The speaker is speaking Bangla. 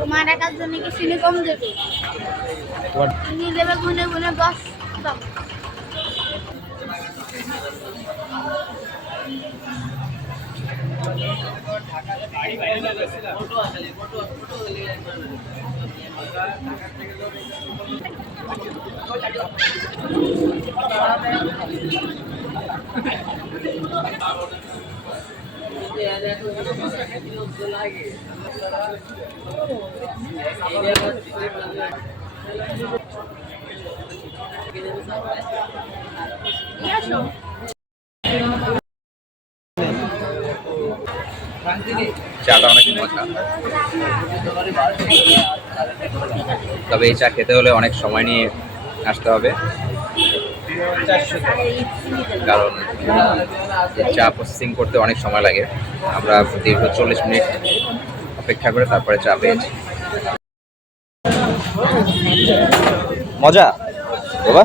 তোমার একার জন্য কি চিনি কম দেবে? চিনি দেবে গুনে গুনে 10 দাম। চাটা অনেক মজা, তবে এই চা খেতে হলে অনেক সময় নিয়ে আসতে হবে, কারণ চা প্রসেসিং করতে অনেক সময় লাগে। আমরা দীর্ঘ 40 মিনিট অপেক্ষা করে তারপরে চা পেয়েছি। মজা বাবা।